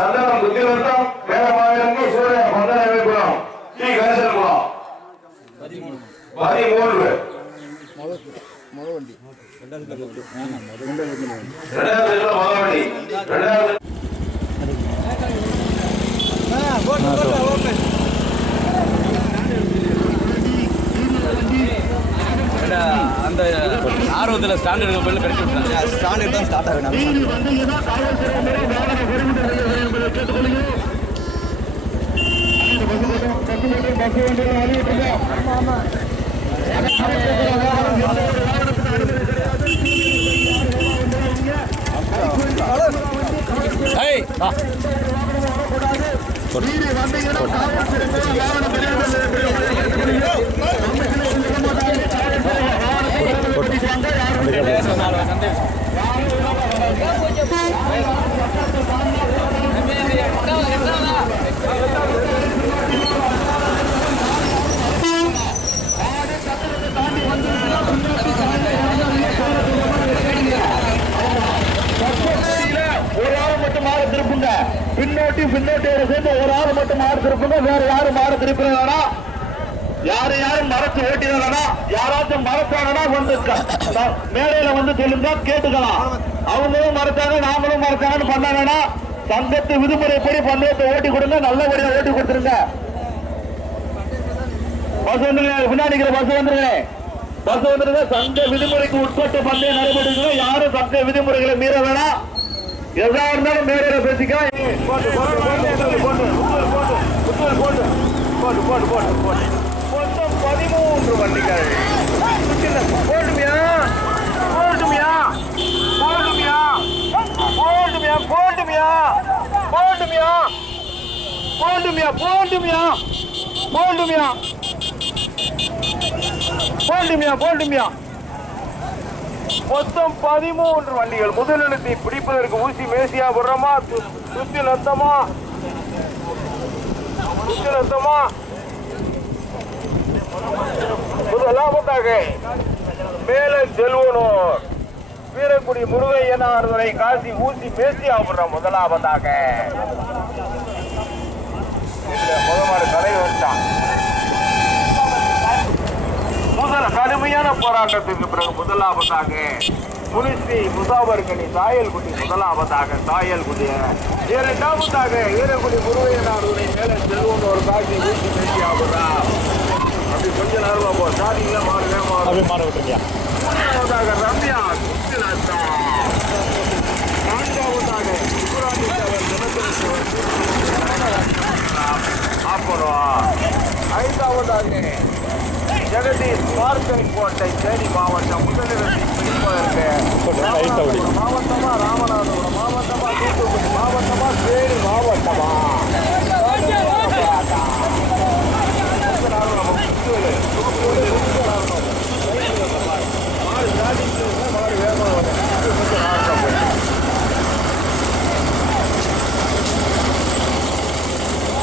சந்தனம் புத்திரத்தம் வேலமாயிரங்கி சூரிய மந்தன வைப்புறம் டி கணேசன் குளம் 13 அந்த ஆர்வத்தில் ஸ்டாண்ட் எடுக்க போய் கிடைச்சி விட்டாங்க. ஸ்டாண்ட் தான் ஸ்டார்ட் ஆகுது. பின்னோட்டி சேர்ந்து ஒரு ஆள் மட்டும் மாறு திருப்புங்க. வேற யாரும் மாறு திருப்பினா யாரும் மறைச்சு ஓட்டினா யாராச்சும் மறைச்சாங்கன்னா வந்து மேடையில வந்து சொல்லுங்க கேட்டுக்கலாம். அவங்களும் மறைச்சாங்க நாமளும் மறைச்சாங்கன்னு பண்ணாங்கன்னா சங்கத்து விதிமுறைப்படி பந்தயத்தை ஓட்டி கொடுங்க. நல்லபடியா ஓட்டி கொடுத்துருங்க. பஸ் வந்துருங்க. பின்னாடி பஸ் வந்துருங்க. பஸ் வந்துருங்க. சங்க விதிமுறைக்கு உட்பட்டு பந்தயம் நடைபெறுங்க. யாரும் சங்க விதிமுறைகளை மீற வேணாம். எதா இருந்தாலும் மேடையில பேசிக்கலாம். மொத்தம் 13 வண்டிகள் போட்டுமியா போட்டுமியா போட்டுமியா போட்டுமியா போட்டுமியா போட்டுமியா போட்டுமியா போட்டுமியா போட்டுமியா போட்டுமியா போட்டுமியா மொத்தம் 13 வண்டிகள். முதலிடத்தை பிடிப்பதற்கு ஊசி மேசியாபுரமா சுத்தி நத்தமா முதலாவதாக மேல செல்வனூர் வீரக்குடி முருகையனார்துறை காசி ஊசி மேசியாபுரம் முதலாவதாக முதமாறு தலை வந்தான். முதல் கடுமையான போராட்டத்திற்கு பிறகு முதலாவதாக முனிஸ்ரீ முசாபர்கனி சாயல்குடி முதலாவதாக சாயல்குடி. இரண்டாவதாக வீரக்குடி முருகையனார்துறை மேல செல்வன் ஒரு காட்சி ஊசி பேசி ஆகுறான். அப்படி கொஞ்ச நேரமா போ சாதிங்க மாற விட்டுருக்கியா. மூன்றாவதாக ரம்யா நான்காவதாக ஐந்தாவதாக ஜெகதீஷ் பார்க்கன் கோட்டை தேனி மாவட்டம் முதலிடத்தை பிடிப்பதற்கு மாவட்டமா ராமநாதபுரம் மாவட்டமா தூத்துக்குடி மாவட்டமா தேனி மாவட்டமா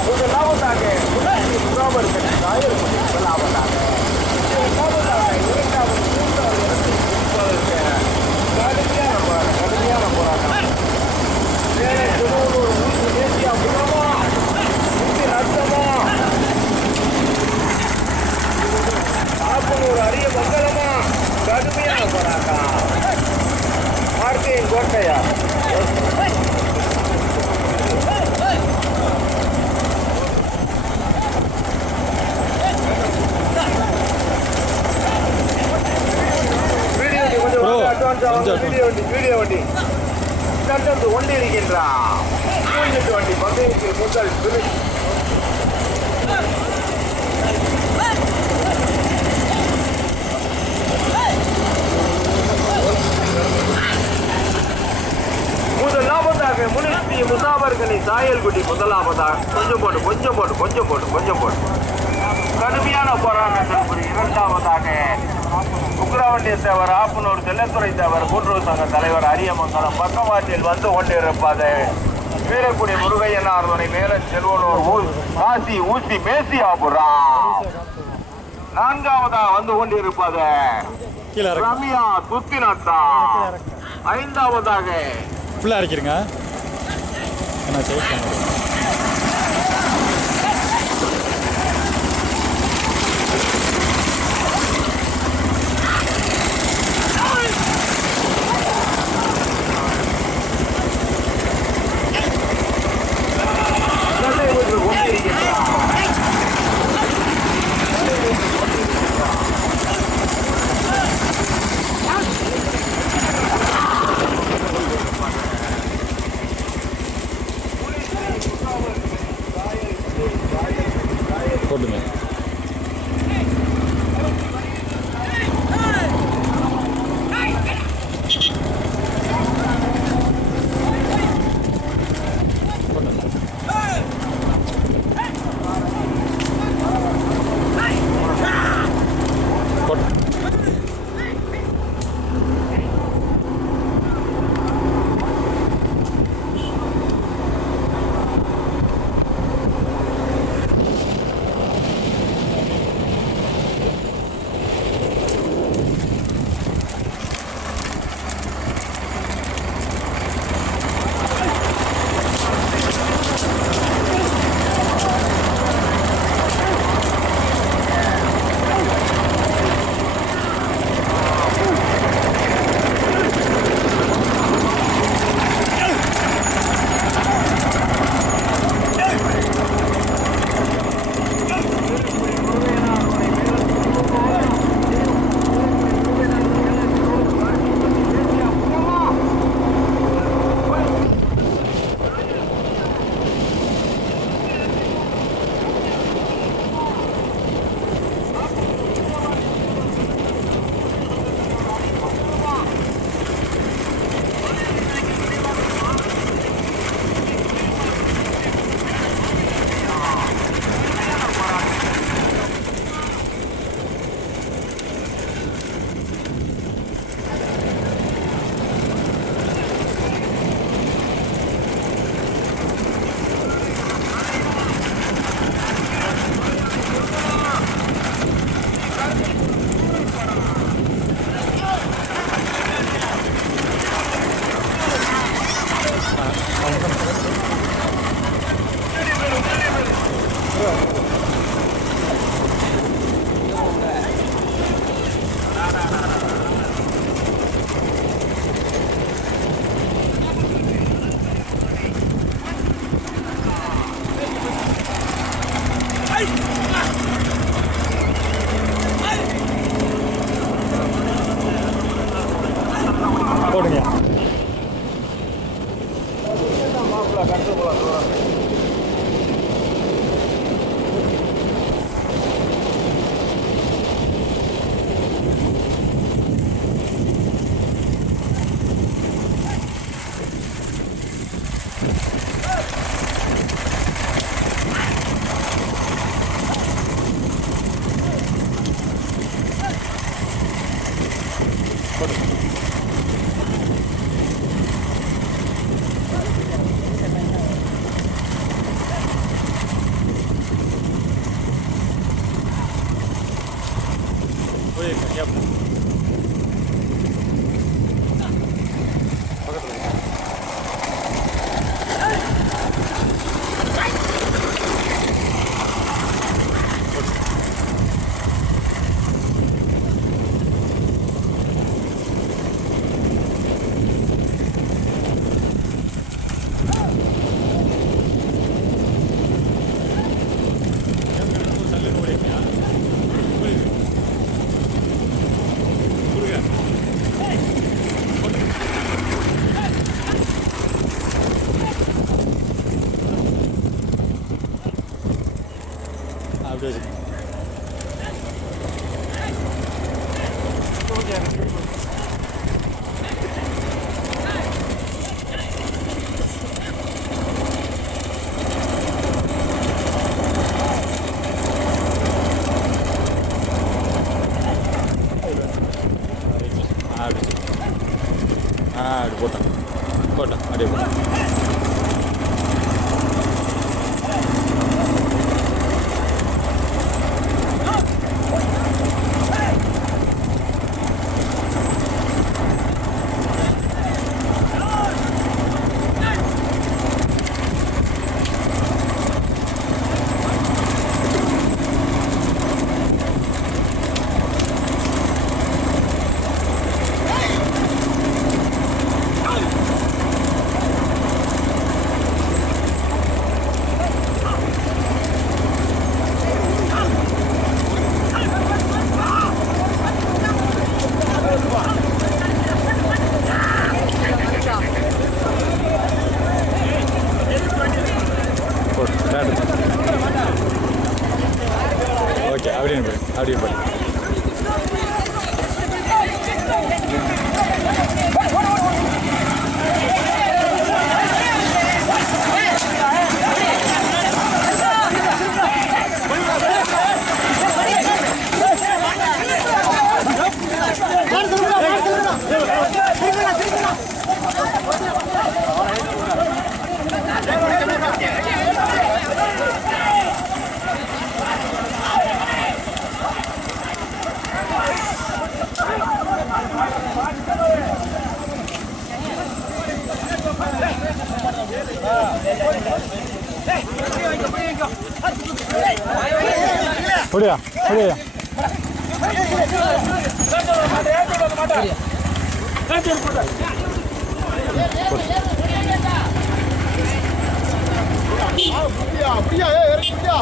முதலாவதாக முதலாவதாக கடுமையான போராட்டம் ஆப்பனூர் அரிய மங்கலமா கடுமையான போராட்டம். மார்க்கையின் கோட்டையா வீடியோ வண்டி கண்டந்து கொண்டிருக்கின்றான். வண்டி பந்தயத்தில் முதல் முதலாவதாக முனிஸ்ரீ முசாபர்கனி சாயல்குடி முதலாவதாக கொஞ்சம் போட்டு கடுமையான போராட்டத்திற்கு இரண்டாவதாக உக்ரவண்டி தேவர் ஆப்பனூர் செல்லத்துறை தேவர் கூட்டுறவு சங்க தலைவர் அரியமங்கலம் பக்கவாட்டில் வந்து கொண்டிருப்பது வீரக்குடி முருகையனார்துறை மேல செல்வனூர் காசி ஊசி மேசியாபுரம். நான்காவதாக வந்து கொண்டிருப்பது ரம்யா துத்தினத்தா. ஐந்தாவதாக ஃபுல்லாக இருக்கிறீங்க போட்டுங்க. போடுங்க. அப்படியே போய் அப்படியா அப்படியா அப்படியா அப்படியா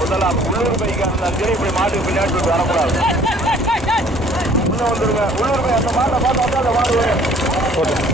முதலாம் உள்ளூர் பைக்காக இருந்தாலும் சரி, இப்படி மாட்டுக்கு பின்னாடி வரக்கூடாது. இன்னும் வந்துருங்க. உள்ளூர் பை அந்த மாட்டை பார்த்து அந்த மாடு வரும்.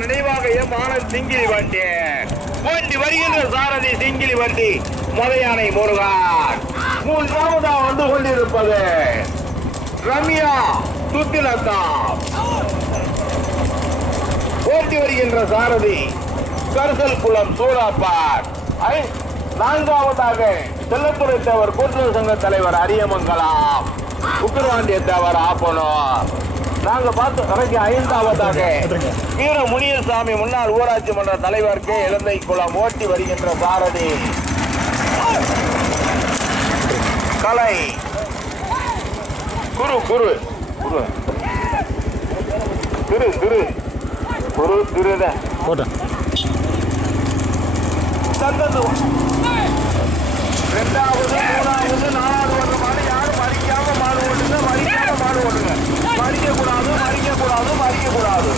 நினைவாக ஆனந்த் சிங்கிலி வண்டி போட்டி வருகின்ற சாரதி சிங்கிலி வண்டி மலையானை முருகன். மூன்றாவதா வந்து கொண்டிருப்பது ரம்யா சுத்திலதா. போட்டி வருகின்ற சாரதி கரிசல் குளம் சூடாப்பார். நான்காவதாக செல்லத்துறை தேவர் கூட்டுறவு சங்க தலைவர் அரியமங்கலம், உக்கரவாண்டிய தேவர் ஆப்பனூர். நாங்க பார்த்து கடைசி ஐந்தாவதாக வீர முனியசாமி முன்னாள் ஊராட்சி மன்ற தலைவருக்கு இலந்தை குளம் ஓட்டி வருகின்ற சாரதி கலை குரு குரு குரு திரு திரு குரு திருத போட்டேன் ரெண்டாவது மூணாவது நாலாவது வருடமான யாரும் மறிக்காம மாடு ஓட்டுங்க மறிக்காம மாடு ஓட்டுங்க மறிக்கக்கூடாது மறிக்கக்கூடாது மறிக்கக்கூடாது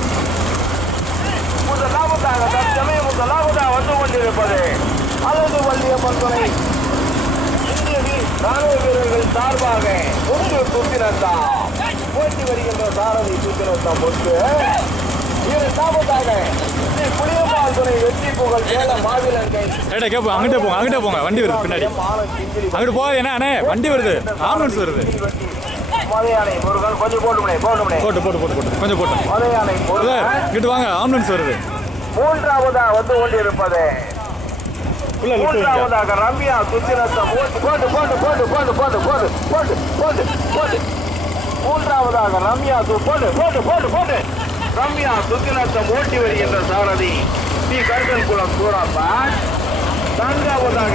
முதலாவதாக தற்சமயம் முதலாவதாக வந்து கொண்டிருப்பது அழகு வள்ளியம்மன் துணை இந்திய ராணுவ வீரர்கள் சார்பாக முத்து சுத்திரத்தா போட்டி வருகின்ற சாரதி சுத்திரத்தா முத்து இரண்டாவதாக ஸ்ரீ புளியம்மாள் துணை வெற்றி புகழ் சேலம் மாவிலங்கை கேட்போம் அங்கிட்டே போங்க வண்டி வருது பின்னாடி அங்கிட்டு போகாது என்ன அண்ணே வண்டி வருது ஆம்புலன்ஸ் வருது மலையானை முருகன் கொஞ்சம் போட்டு கொஞ்சம் போட்டு மலையானை முருகன் இங்கிட்டு வாங்க ஆம்புலன்ஸ் வருது மூன்றாவதா வந்து கொண்டிருப்பது மூன்றாவதாக ரம்யா சுத்திரத்தம் மூன்றாவதாக ரம்யா ரம்யா சுத்திரத்தம் ஓட்டி வருகின்ற சாரதி ஸ்ரீ கருக்கன்குளம் சூராப்பான். நான்காவதாக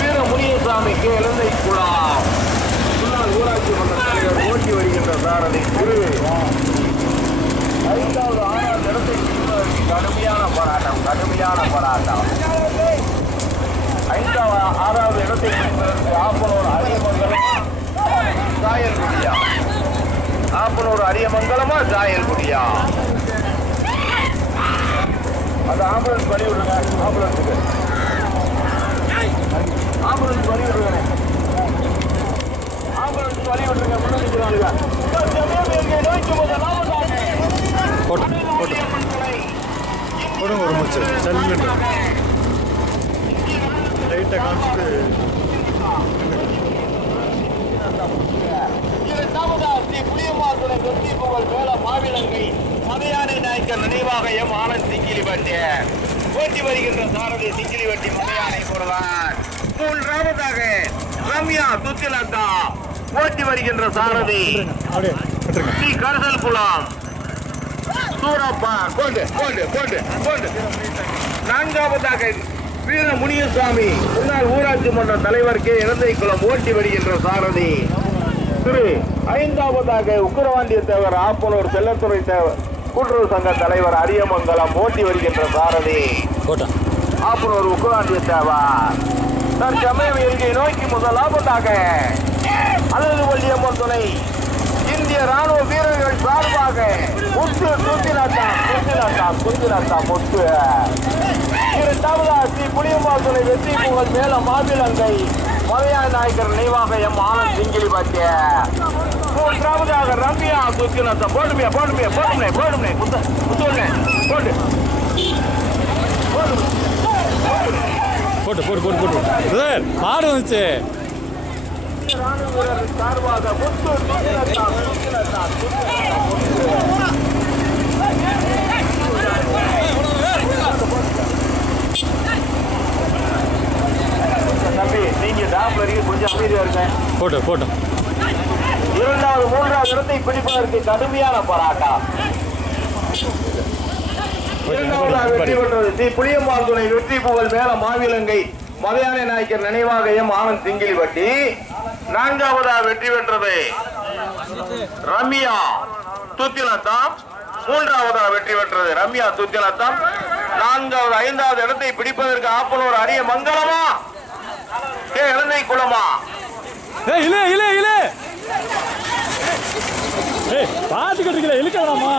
வீர முனியசாமிக்கு இலந்தை குளம் முன்னாள் ஊராட்சி மன்ற தலைவர் ஓட்டி வருகின்ற சாரதி குரு. ஐந்தாவது ஆறாவது இடத்தை கடுமையான போராட்டம் ஆறாவது இடத்தை பிடிப்பதற்கு ஆப்பனூர் அரியமங்கலமா சாயல்குடியா அது ஆம்புலன்ஸ் வழி விடுங்க ஆம்புலன்ஸுக்கு ஆம்புலன்ஸ் வழி விடுங்க முன்னாடி போடுங்க ஒரு மூச்சு சல்லுன்னு லைட்டை காமிச்சிட்டு மலையானை நாயக்கர் நினைவாக எம் ஆனந்த் சிங்கிலி வண்டி ஓட்டி வருகின்ற சாரதி சிங்கிலி வண்டி மலையானை போடுவார். மூன்றாவதாக ரம்யா சுத்திலந்தா ஓட்டி வருகின்ற சாரதி ஸ்ரீ கருசல் குளம் சூரப்பா கொண்டு. நான்காவதாக வீர முனியசாமி முன்னாள் ஊராட்சி மன்ற தலைவருக்கு இலந்தை குளம் ஓட்டி வருகின்ற சாரதி திரு. ஐந்தாவதாக உக்கிரவாண்டிய தேவர் ஆப்பனூர் செல்லத்துறை தேவர் கூட்டுறவு சங்க தலைவர் அரியமங்கலம் ஓட்டி வருகின்ற சாரதி ஆப்பனூர் உக்கிரவாண்டிய தேவர். தற்சமயம் இங்கே நோக்கி முதலாவதாக அழகு வள்ளியம்மன் துணை இந்திய ராணுவ வீரர்கள் சார்பாக முத்து சுத்திலத்தா முத்து. இரண்டாவதாக ஸ்ரீ புளியம்மாள் துணை வெற்றி புகழ் மேல மாவிலங்கை மலையாள நாயக்கர் நினைவாக எம் ஆனந்த் சிங்கிலி பட்டிய. மூன்றாவதாக ரம்யா சுத்திலத்தா போடுமே மாடு வந்துச்சு ராணுவ வீரர்கள் சார்பாக முத்து சுத்திலத்தா தம்பி நீங்க டாப்லருக்கு கொஞ்சம் அமைதியா இருக்கேன். போட்டு இரண்டாவது மூன்றாவது இடத்தை பிடிப்பதற்கு கடுமையான போராட்டம். இரண்டாவதாக வெற்றி பெற்றது ஸ்ரீ புளியம்மாள் துணை வெற்றி புகழ் மேல மாவிலங்கை மலையாள நாயக்கர் நினைவாக எம் ஆனந்த் சிங்கிலி வட்டி. நான்காவதாக வெற்றி பெற்றது ரம்யா துத்திலத்தம். மூன்றாவதாக வெற்றி பெற்றது ரம்யா துத்திலத்தம். நான்காவது ஐந்தாவது இடத்தை பிடிப்பதற்கு ஆப்பனூர் அரிய மங்கலமா இலந்தை குளமா பாத்து கட்டுக்கல இழுக்கலாமா